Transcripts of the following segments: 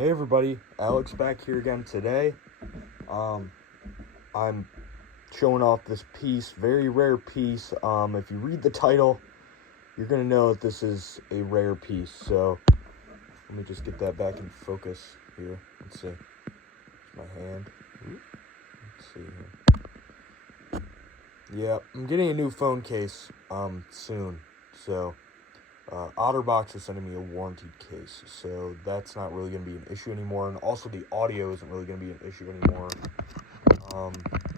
Hey everybody, Alex back here again today. I'm showing off this piece, very rare piece. If you read the title, you're gonna know that this is a rare piece. So let me just get that back in focus here. Let's see. It's my hand. Let's see here. Yeah, I'm getting a new phone case soon. So OtterBox is sending me a warranty case, so that's not really going to be an issue anymore. And also, the audio isn't really going to be an issue anymore.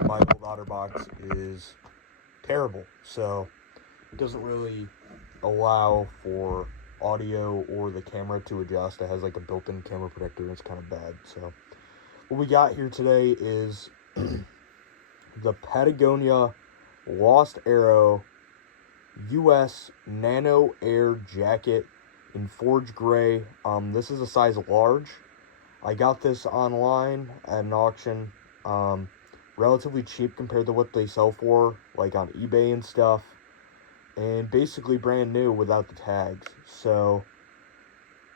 My old OtterBox is terrible, so it doesn't really allow for audio or the camera to adjust. It has like a built-in camera protector, and it's kind of bad. So what we got here today is the Patagonia Lost Arrow US Nano-Air jacket in forge gray. This is a size large. I got this online at an auction, relatively cheap compared to what they sell for, like on eBay and stuff, and basically brand new without the tags. So,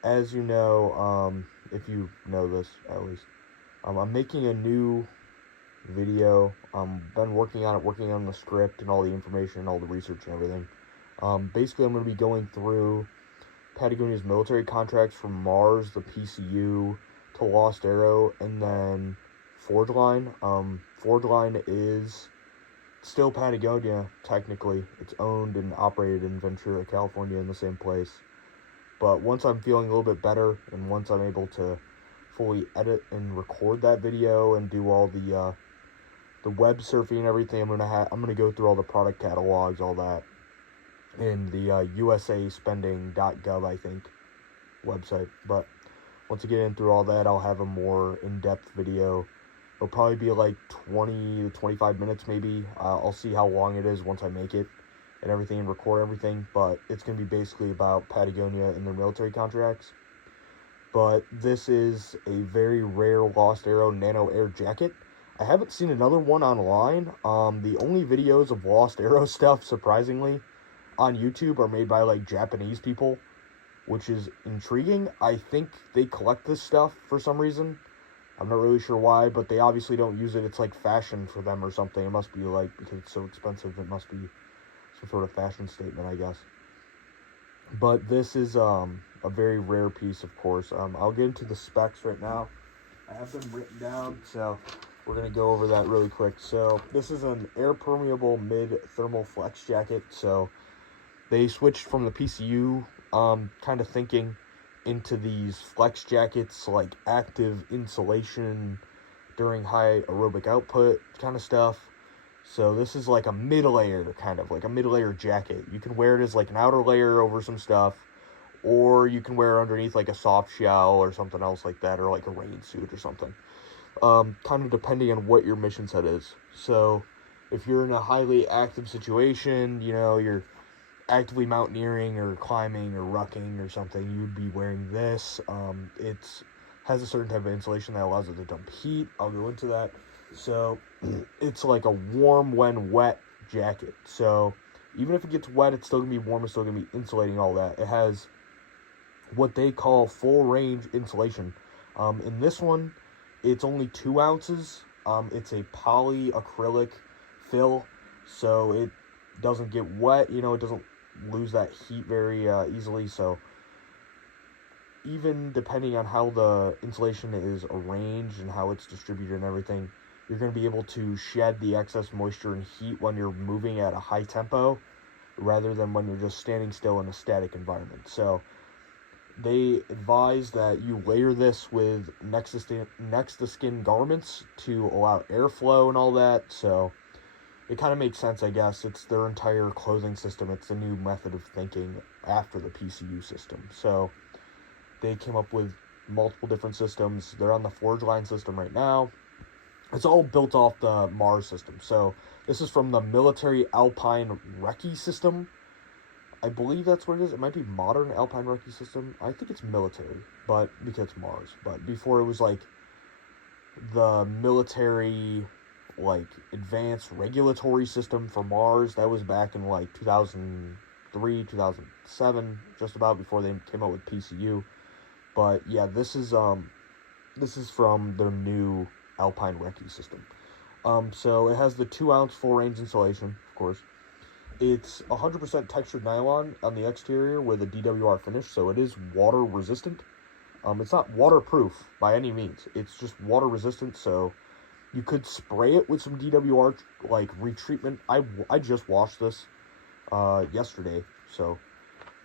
as you know, if you know this at least, I'm making a new video. Been working on the script and all the information and all the research and everything. Basically, I'm going to be going through Patagonia's military contracts from Mars, the PCU, to Lost Arrow, and then Forge Line. Forge Line is still Patagonia, technically. It's owned and operated in Ventura, California, in the same place. But once I'm feeling a little bit better, and once I'm able to fully edit and record that video and do all the web surfing and everything, I'm gonna go through all the product catalogs, all that, in the usaspending.gov, I think, website. But once I get in through all that, I'll have a more in-depth video. It'll probably be like 20 to 25 minutes maybe. I'll see how long it is once I make it and everything and record everything. But it's going to be basically about Patagonia and their military contracts. But this is a very rare Lost Arrow Nano-Air jacket. I haven't seen another one online. The only videos of Lost Arrow stuff, surprisingly, on YouTube are made by like Japanese people, which is intriguing. I think they collect this stuff for some reason. I'm not really sure why, but they obviously don't use it. It's like fashion for them or something. It must be like, because it's so expensive, it must be some sort of fashion statement, I guess. But this is a very rare piece, of course. I'll get into the specs right now. I have them written down, so we're going to go over that really quick. So this is an air-permeable mid-thermal flex jacket. So they switched from the PCU kind of thinking into these flex jackets, like active insulation during high aerobic output kind of stuff. So this is like a mid-layer, kind of like a mid-layer jacket. You can wear it as like an outer layer over some stuff, or you can wear it underneath like a soft shell or something else like that, or like a rain suit or something. Kind of depending on what your mission set is. So if you're in a highly active situation, you know, you're actively mountaineering or climbing or rucking or something, you'd be wearing this. It has a certain type of insulation that allows it to dump heat. I'll go into that. So it's like a warm when wet jacket. So even if it gets wet, it's still gonna be warm. It's still gonna be insulating all that. It has what they call full range insulation. In this one, it's only 2 ounces. It's a polyacrylic fill, so it doesn't get wet. You know, it doesn't lose that heat very easily. So even depending on how the insulation is arranged and how it's distributed and everything, you're going to be able to shed the excess moisture and heat when you're moving at a high tempo rather than when you're just standing still in a static environment. So they advise that you layer this with next to skin garments to allow airflow and all that. So it kind of makes sense, I guess. It's their entire clothing system. It's a new method of thinking after the PCU system. So they came up with multiple different systems. They're on the Forge Line system right now. It's all built off the Mars system. So this is from the Military Alpine Recce system. I believe that's what it is. It might be Modern Alpine Recce system. I think it's military, but because it's Mars. But before it was like the military, like advanced regulatory system for Mars. That was back in like 2003, 2007, just about before they came out with PCU. But yeah, this is This is from their new Alpine Recce system. So it has the 2-ounce full-range insulation, of course. It's 100% textured nylon on the exterior with a DWR finish, so it is water resistant. It's not waterproof by any means. It's just water resistant, so you could spray it with some DWR like retreatment. I just washed this yesterday, so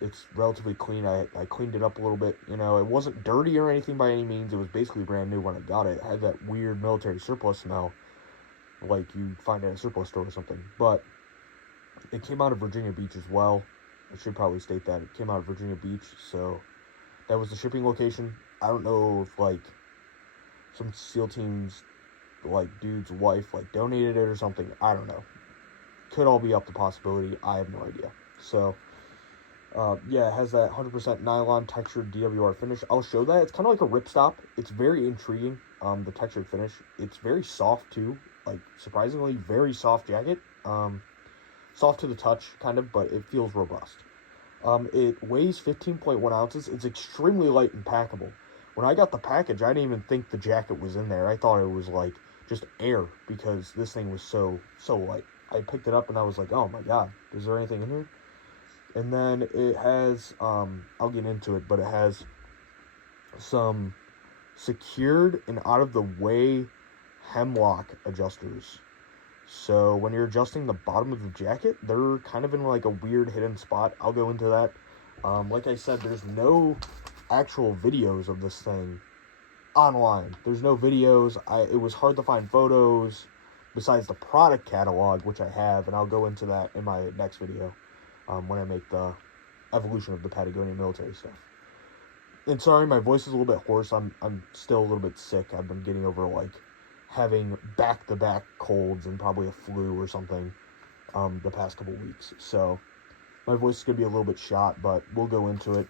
it's relatively clean. I cleaned it up a little bit. You know, it wasn't dirty or anything by any means. It was basically brand new when I got it. It had that weird military surplus smell, like you find at a surplus store or something. But it came out of Virginia Beach as well. I should probably state that. It came out of Virginia Beach, so that was the shipping location. I don't know if, like, some SEAL team's, like, dude's wife, like, donated it or something. I don't know. Could all be up to possibility. I have no idea. So, yeah, it has that 100% nylon textured DWR finish. I'll show that. It's kind of like a ripstop. It's very intriguing, the textured finish. It's very soft, too. Like, surprisingly, very soft jacket. Soft to the touch, kind of, but it feels robust. It weighs 15.1 ounces. It's extremely light and packable. When I got the package, I didn't even think the jacket was in there. I thought it was, like, just air, because this thing was so light. I picked it up, and I was like, oh, my God, is there anything in here? And then it has, I'll get into it, but it has some secured and out-of-the-way hemlock adjusters. So when you're adjusting the bottom of the jacket, they're kind of in like a weird hidden spot. I'll go into that. Like I said, there's no actual videos of this thing online. There's no videos. It was hard to find photos besides the product catalog, which I have, and I'll go into that in my next video when I make the evolution of the Patagonia military stuff. And sorry, my voice is a little bit hoarse. I'm still a little bit sick. I've been getting over, like, having back-to-back colds and probably a flu or something the past couple weeks. So my voice is going to be a little bit shot, but we'll go into it.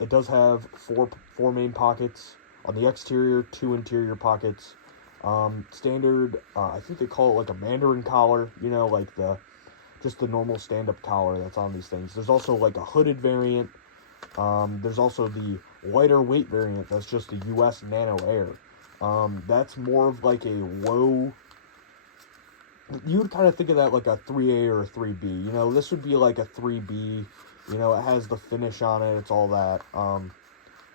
It does have four main pockets on the exterior, 2 interior pockets. Standard, I think they call it like a Mandarin collar, you know, like just the normal stand-up collar that's on these things. There's also like a hooded variant. There's also the lighter weight variant that's just the US Nano-Air. That's more of like a low, you would kind of think of that like a 3A or a 3B, you know, this would be like a 3B, you know, it has the finish on it, it's all that.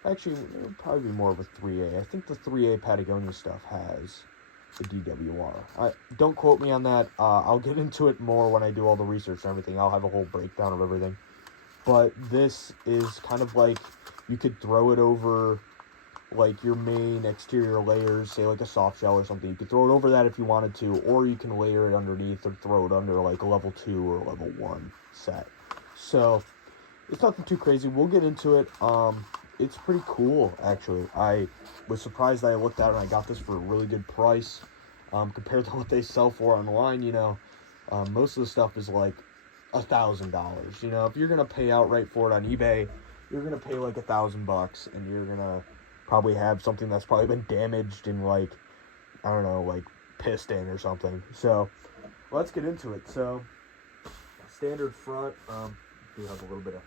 Actually, it would probably be more of a 3A. I think the 3A Patagonia stuff has the DWR. Don't quote me on that. I'll get into it more when I do all the research and everything. I'll have a whole breakdown of everything. But this is kind of like, you could throw it over like your main exterior layers, say like a soft shell or something. You could throw it over that if you wanted to, or you can layer it underneath or throw it under like a level 2 or level 1 set. So it's nothing too crazy. We'll get into it. It's pretty cool, actually. I was surprised that I looked at it and I got this for a really good price compared to what they sell for online. You know, most of the stuff is like $1,000. You know, if you're gonna pay outright for it on eBay, you're gonna pay like $1,000, and you're gonna probably have something that's probably been damaged and like, I don't know, like pissed in or something. So let's get into it. So standard front, do have a little bit of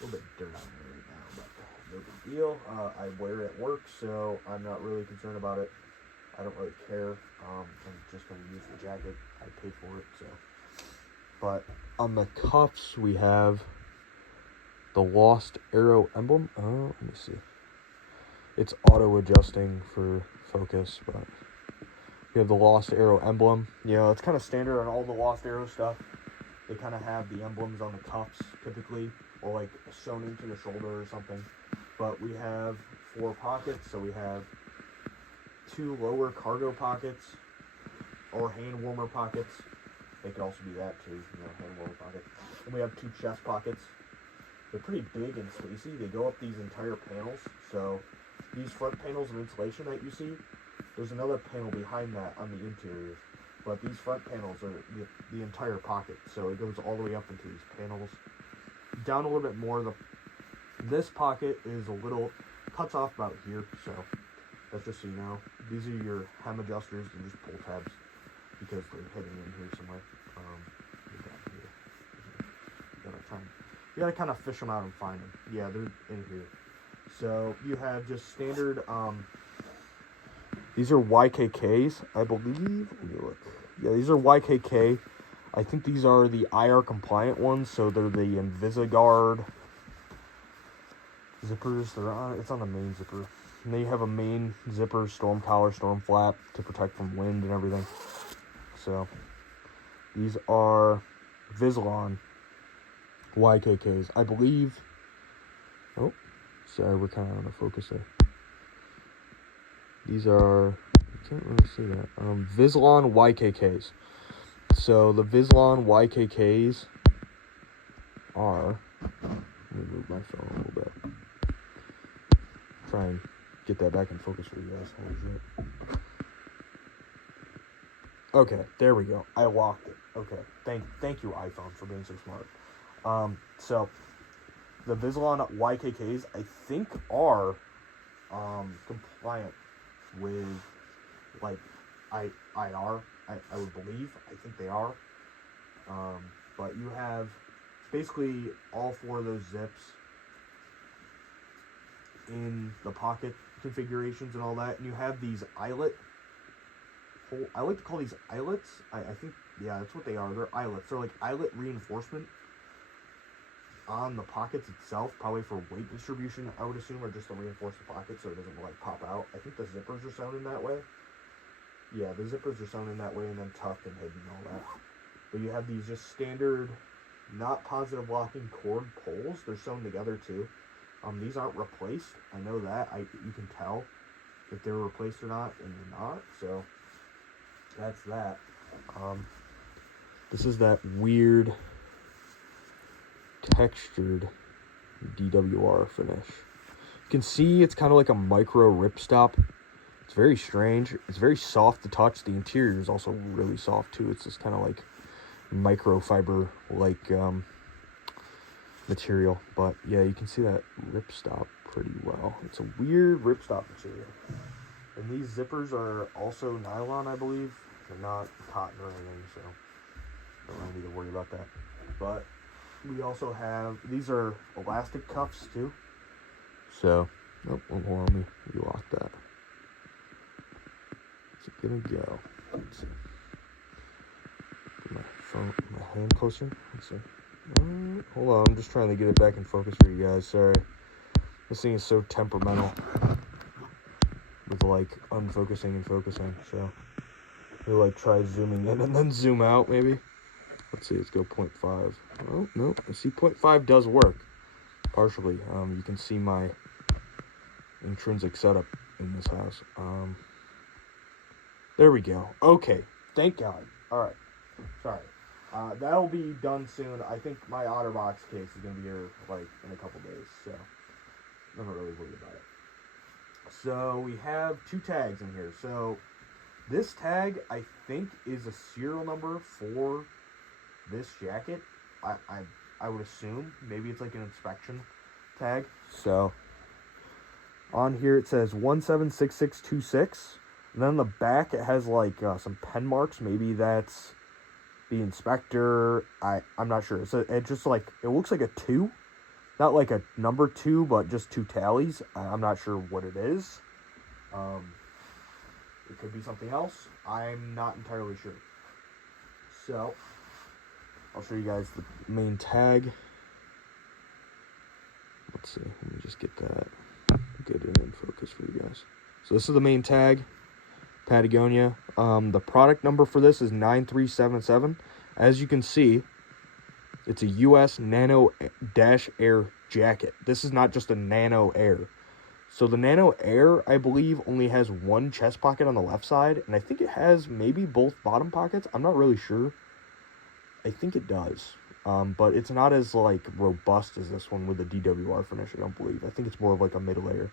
dirt on there right now, but no big deal. I wear it at work, so I'm not really concerned about it. I don't really care. I'm just going to use the jacket. I paid for it, so. But on the cuffs, we have the Lost Arrow emblem. Let me see. It's auto-adjusting for focus, but we have the Lost Arrow emblem. You know, it's kind of standard on all the Lost Arrow stuff. They kind of have the emblems on the cuffs, typically, or like sewn into the shoulder or something. But we have 4 pockets, so we have 2 lower cargo pockets, or hand warmer pockets. They could also be that too, you know, hand warmer pockets. And we have 2 chest pockets. They're pretty big and spacey. They go up these entire panels. So these front panels of insulation that you see, there's another panel behind that on the interior. But these front panels are the entire pocket. So it goes all the way up into these panels. Down a little bit more, this pocket is a little, cuts off about here. So that's just so you know. These are your hem adjusters. They're just pull tabs because they're hidden in here somewhere. You gotta kind of fish them out and find them. Yeah, they're in here. So you have just standard, these are YKKs, I believe. Let me look. Yeah, these are YKK. I think these are the IR compliant ones, so they're the InvisiGuard zippers. It's on the main zipper. And they have a main zipper, storm collar, storm flap to protect from wind and everything. So these are Vislon YKKs, I believe. Oh, sorry, we're kind of out of focus there. These are, I can't really see that. Vislon YKKs. So the Vislon YKKs are, let me move my phone a little bit. Try and get that back in focus for you guys. Holy shit. Okay, there we go. I locked it. Okay, thank you iPhone for being so smart. So the Vislon YKKs I think are compliant with like IR. I would believe. I think they are. But you have basically all four of those zips in the pocket configurations and all that. And you have these eyelet. I like to call these eyelets. I think, yeah, that's what they are. They're eyelets. They're like eyelet reinforcement on the pockets itself, probably for weight distribution, I would assume, or just to reinforce the pocket so it doesn't like pop out. I think the zippers are sewn in that way. Yeah, the zippers are sewn in that way and then tucked and hidden and all that. But you have these just standard, not positive locking cord poles. They're sewn together too. These aren't replaced. I know that. You can tell if they're replaced or not, and they're not. So that's that. This is that weird textured DWR finish. You can see it's kind of like a micro ripstop. It's very strange. It's very soft to touch. The interior is also really soft too. It's this kind of like microfiber like material. But yeah, you can see that ripstop pretty well. It's a weird ripstop material. And these zippers are also nylon, I believe. They're not cotton or anything, so don't really need to worry about that. But we also have, these are elastic cuffs too. So, oh, hold on, let me relock that. Is it gonna go? Let's see. Put my phone, my hand closer. Let's see. Hold on, I'm just trying to get it back in focus for you guys. Sorry. This thing is so temperamental with like unfocusing and focusing. So, we'll like try zooming in and then zoom out maybe. Let's see, let's go 0.5. Oh, no, I see 0.5 does work. Partially. You can see my intrinsic setup in this house. There we go. Okay, thank God. Alright, sorry. That'll be done soon. I think my OtterBox case is going to be here, like, in a couple days, so I'm not really worried about it. So, we have two tags in here. So, this tag, I think, is a serial number for this jacket. I would assume. Maybe it's like an inspection tag. So, on here it says 176626. And then on the back it has like some pen marks. Maybe that's the inspector. I'm not sure. So it just like, it looks like a 2. Not like a number 2, but just 2 tallies. I'm not sure what it is. It could be something else. I'm not entirely sure. So, I'll show you guys the main tag. Let's see. Let me just get that good and in focus for you guys. So this is the main tag. Patagonia. The product number for this is 9377. As you can see, it's a US Nano-Air jacket. This is not just a Nano-Air. So the Nano-Air, I believe, only has one chest pocket on the left side. And I think it has maybe both bottom pockets. I'm not really sure. I think it does. But it's not as, like, robust as this one with the DWR finish, I don't believe. I think it's more of, like, a mid-layer.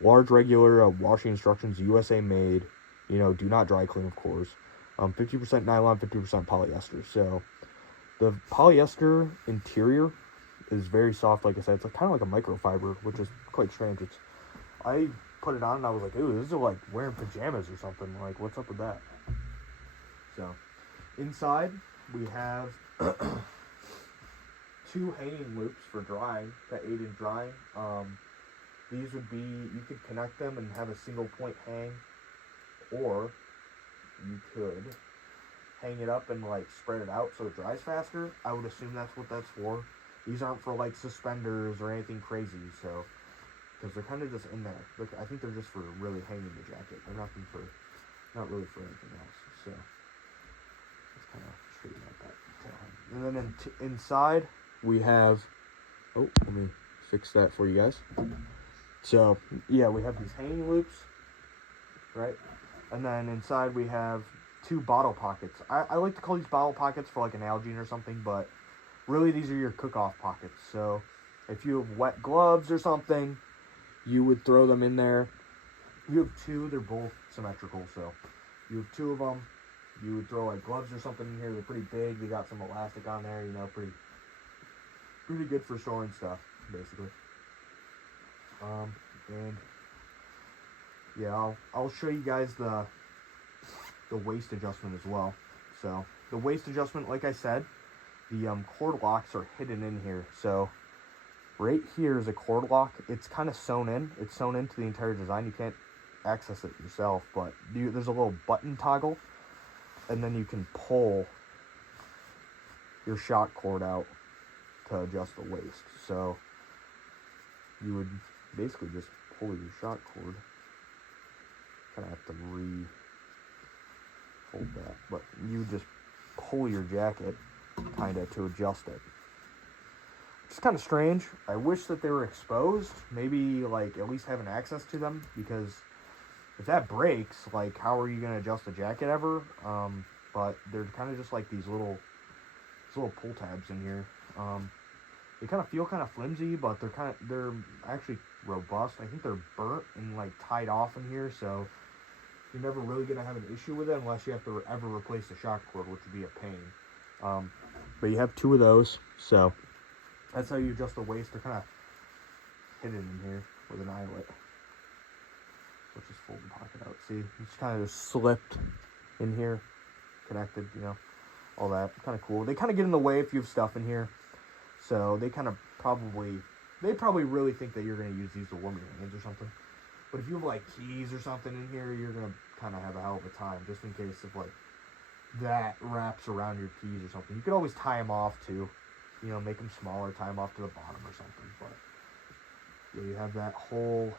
Large, regular, washing instructions, USA made. You know, do not dry clean, of course. 50% nylon, 50% polyester. So, the polyester interior is very soft, like I said. It's like, kind of like a microfiber, which is quite strange. I put it on and I was like, ooh, this is like wearing pajamas or something. Like, what's up with that? So, inside, we have 2 hanging loops for drying, that aid in drying. these would be, you could connect them and have a single point hang, or you could hang it up and like spread it out so it dries faster. I would assume that's what that's for. These aren't for like suspenders or anything crazy, so, because they're kind of just in there. Look, I think they're just for really hanging the jacket. They're not really for anything else. So let's kind of straighten out that tail hang. And then inside we have, oh, let me fix that for you guys. So yeah, we have these hanging loops, right? And then inside we have 2 bottle pockets. I like to call these bottle pockets for like an Nalgene or something, but really these are your cook-off pockets. So if you have wet gloves or something, you would throw them in there. You have 2, they're both symmetrical, so you have 2 of them. You would throw like gloves or something in here. They're pretty big. They got some elastic on there, you know, pretty good for storing stuff, basically. And yeah, I'll show you guys the waist adjustment as well. So the waist adjustment, like I said, the cord locks are hidden in here. So right here is a cord lock. It's kind of sewn in. It's sewn into the entire design. You can't access it yourself, but there's a little button toggle, and then you can pull your shock cord out to adjust the waist. So you would basically just pull your shock cord. Kind of have to fold that, but you just pull your jacket kind of to adjust it. It's kind of strange. I wish that they were exposed, maybe like at least having access to them, because if that breaks, like how are you going to adjust the jacket ever? But they're kind of just like these little pull tabs in here. They kind of feel kind of flimsy, but they're actually robust. I think they're burnt and like tied off in here, so you're never really going to have an issue with it unless you have to ever replace the shock cord, which would be a pain. But you have 2 of those, so that's how you adjust the waist. They're kind of hidden in here with an eyelet. Let's just fold the pocket out. See, it's kind of just slipped in here, connected, you know, all that. Kind of cool. They kind of get in the way if you have stuff in here, so they probably really think that you're going to use these to warm your hands or something. But if you have like keys or something in here, you're going to kind of have a hell of a time, just in case if like that wraps around your keys or something. You could always tie them off too, you know, make them smaller, tie them off to the bottom or something. But yeah, you have that whole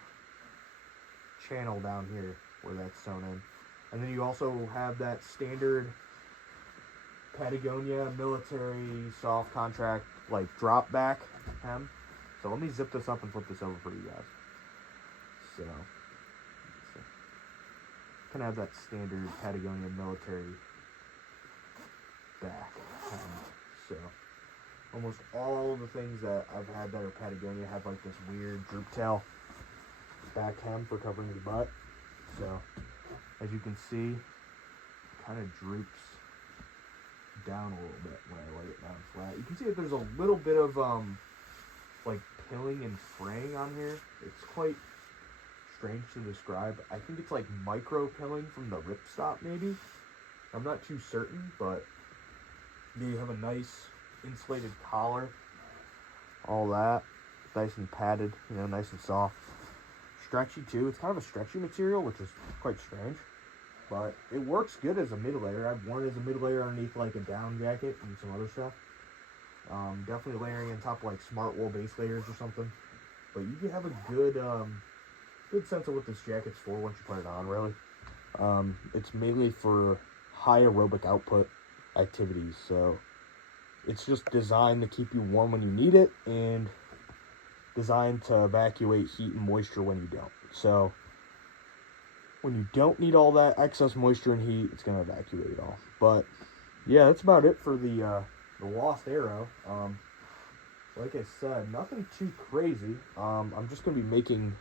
channel down here where that's sewn in, and then you also have that standard Patagonia military soft contract like drop back hem. So let me zip this up and flip this over for you guys. So kind of have that standard Patagonia military back hem. So almost all of the things that I've had that are Patagonia have like this weird droop tail back hem for covering your butt. So as you can see, it kind of droops down a little bit when I lay it down flat. You can see that there's a little bit of like pilling and fraying on here. It's quite strange to describe. I think it's like micro pilling from the ripstop maybe. I'm not too certain, but you have a nice insulated collar, all that, nice and padded, you know, nice and soft. Stretchy too. It's kind of a stretchy material, which is quite strange, but it works good as a mid layer. I've worn it as a mid layer underneath like a down jacket and some other stuff. Definitely layering on top of like smart wool base layers or something. But you can have a good sense of what this jacket's for once you put it on, really. It's mainly for high aerobic output activities, so it's just designed to keep you warm when you need it and designed to evacuate heat and moisture when you don't. So when you don't need all that excess moisture and heat, it's going to evacuate it all. But yeah, that's about it for the Lost Arrow. Like I said, nothing too crazy. I'm just going to be making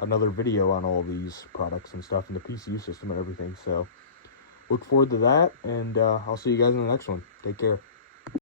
another video on all these products and stuff in the PCU system and everything. So look forward to that, and I'll see you guys in the next one. Take care.